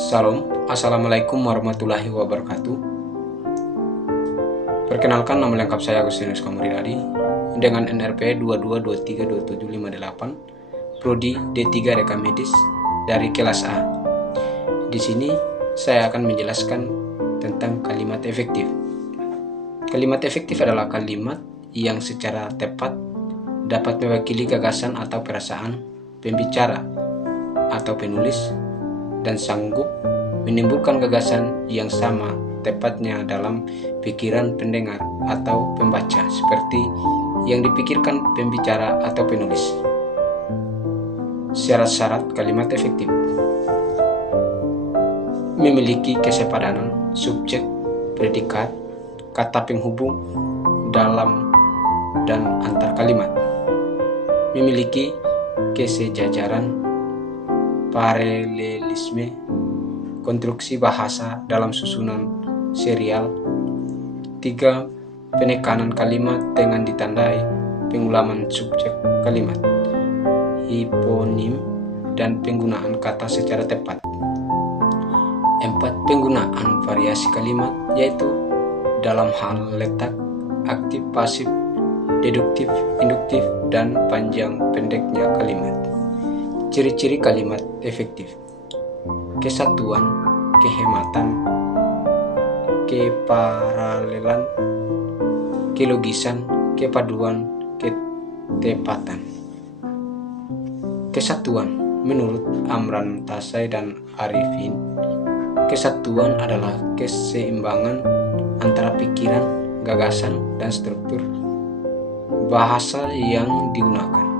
Salam, Assalamualaikum warahmatullahi wabarakatuh. Perkenalkan, nama lengkap saya Agustinus Kamuridadi dengan NRP 22232758, Prodi D3 Rekam Medis dari kelas A. Di sini saya akan menjelaskan tentang kalimat efektif. Kalimat efektif adalah kalimat yang secara tepat dapat mewakili gagasan atau perasaan pembicara atau penulis dan sanggup menimbulkan gagasan yang sama tepatnya dalam pikiran pendengar atau pembaca seperti yang dipikirkan pembicara atau penulis. Syarat-syarat kalimat efektif: memiliki kesepadanan subjek, predikat, kata penghubung dalam dan antar kalimat, memiliki kesejajaran, paralelisme, konstruksi bahasa dalam susunan serial. 3. Penekanan kalimat dengan ditandai pengulangan subjek kalimat, hiponim, dan penggunaan kata secara tepat. 4. Penggunaan variasi kalimat, yaitu dalam hal letak, aktif, pasif, deduktif, induktif, dan panjang pendeknya kalimat. Ciri-ciri kalimat efektif: kesatuan, kehematan, keparalelan, kelogisan, kepaduan, ketepatan. Kesatuan. Menurut Amran Tasai dan Arifin, kesatuan adalah keseimbangan antara pikiran, gagasan, dan struktur bahasa yang digunakan.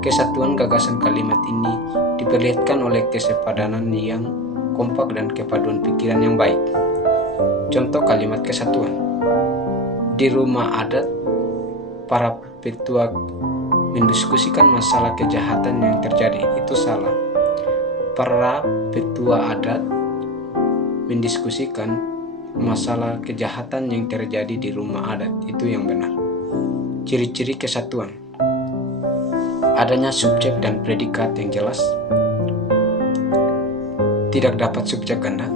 Kesatuan gagasan kalimat ini diperlihatkan oleh kesepadanan yang kompak dan kepaduan pikiran yang baik. Contoh kalimat kesatuan: di rumah adat, para petua mendiskusikan masalah kejahatan yang terjadi. Itu salah. Para petua adat mendiskusikan masalah kejahatan yang terjadi di rumah adat. Itu yang benar. Ciri-ciri kesatuan: adanya subjek dan predikat yang jelas, tidak dapat subjek ganda,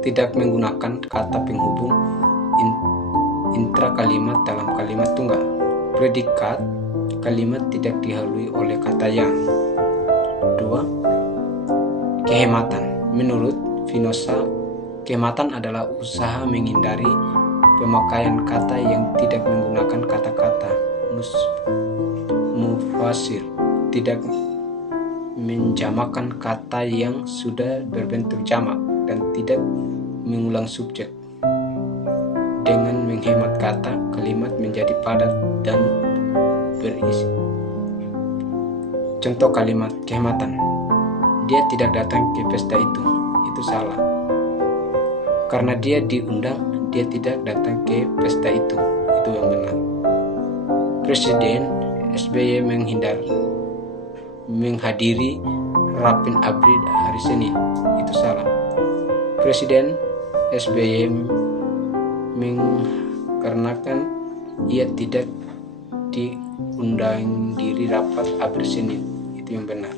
tidak menggunakan kata penghubung intra kalimat dalam kalimat tunggal, predikat kalimat tidak dihalui oleh kata yang. 2. Kehematan. Menurut Finosa, kehematan adalah usaha menghindari pemakaian kata yang tidak menggunakan kata-kata mufasir, tidak menjamakan kata yang sudah berbentuk jamak, dan tidak mengulang subjek. Dengan menghemat kata, kalimat menjadi padat dan berisi. Contoh kalimat kehematan: dia tidak datang ke pesta itu. Itu salah. Karena dia diundang, dia tidak datang ke pesta itu. Itu yang benar. Presiden SBY menghadiri Rapin Abri hari Senin. Itu salah. Presiden SBY mengkarenakan ia tidak diundang diri rapat Abri Senin. Itu yang benar.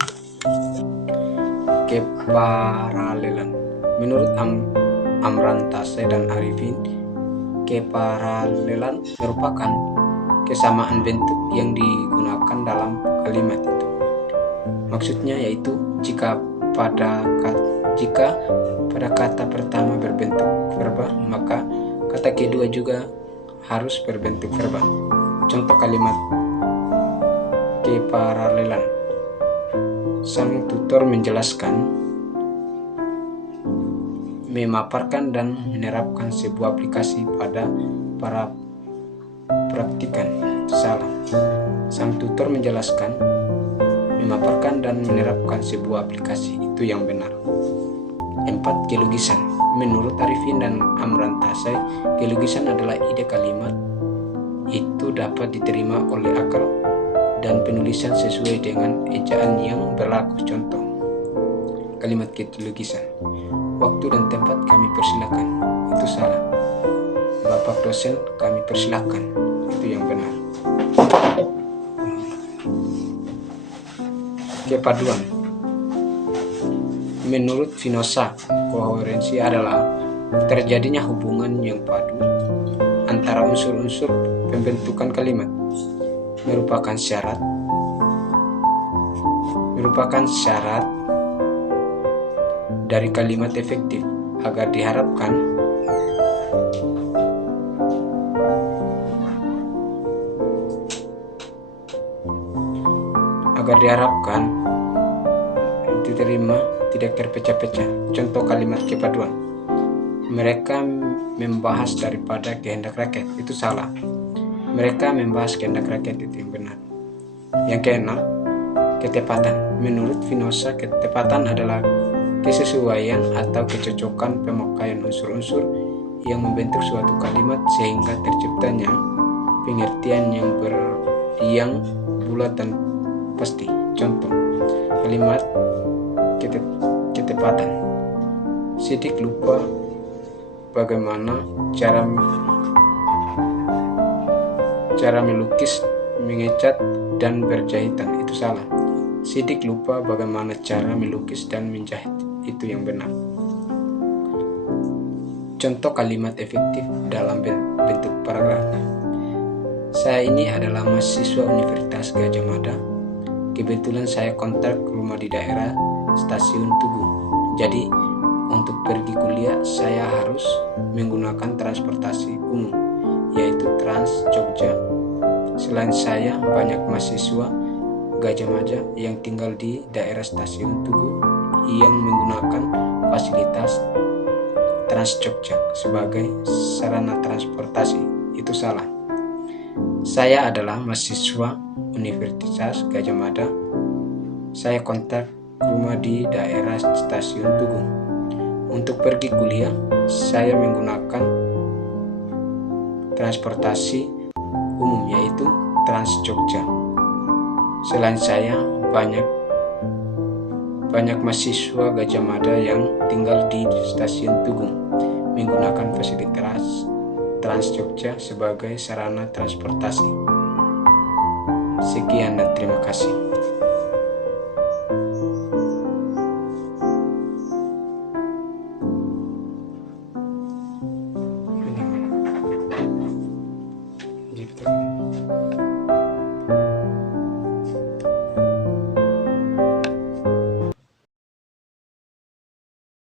Keparalelan. Menurut Amran Tasai dan Arifin, keparalelan merupakan kesamaan bentuk yang digunakan dalam kalimat itu. Maksudnya yaitu jika pada kata pertama berbentuk verba, maka kata kedua juga harus berbentuk verba. Contoh kalimat keparalelan: sang tutor menjelaskan, memaparkan, dan menerapkan sebuah aplikasi pada para praktikan. Salah. Sang tutor menjelaskan, memaparkan, dan menerapkan sebuah aplikasi. Itu yang benar. 4. Kelogisan. Menurut Arifin dan Amran Tasai, kelogisan adalah ide kalimat itu dapat diterima oleh akal dan penulisan sesuai dengan ejaan yang berlaku. Contoh kalimat kelogisan: waktu dan tempat kami persilakan. Itu salah. Bapak dosen kami persilakan. Itu yang benar. Kepaduan. Menurut Finosa, koherensi adalah terjadinya hubungan yang padu antara unsur-unsur pembentukan kalimat, merupakan syarat dari kalimat efektif agar diharapkan diterima tidak terpecah-pecah. Contoh kalimat kepaduan. Mereka membahas daripada kehendak rakyat, itu salah. Mereka membahas kehendak rakyat, itu yang benar. Yang keenam, ketepatan. Menurut Spinoza, ketepatan adalah kesesuaian atau kecocokan pemakaian unsur-unsur yang membentuk suatu kalimat sehingga terciptanya pengertian yang bulat dan pasti. Contoh kalimat ketepatan. Sidik lupa bagaimana cara melukis, mengecat, dan berjahitan, itu salah. Sidik lupa bagaimana cara melukis dan menjahit, itu yang benar. Contoh kalimat efektif dalam bentuk paragraf. Saya ini adalah mahasiswa Universitas Gadjah Mada. Kebetulan saya kontrak rumah di daerah Stasiun Tugu. Jadi untuk pergi kuliah saya harus menggunakan transportasi umum, yaitu Trans Jogja. Selain saya, banyak mahasiswa Gadjah Mada yang tinggal di daerah Stasiun Tugu yang menggunakan fasilitas Trans Jogja sebagai sarana transportasi, itu salah. Saya adalah mahasiswa Universitas Gadjah Mada. Saya kontrak rumah di daerah Stasiun Tugu. Untuk pergi kuliah, saya menggunakan transportasi umum, yaitu Trans Jogja. Selain saya, banyak mahasiswa Gadjah Mada yang tinggal di Stasiun Tugu menggunakan fasilitas Trans Jogja sebagai sarana transportasi. Sekian dan terima kasih.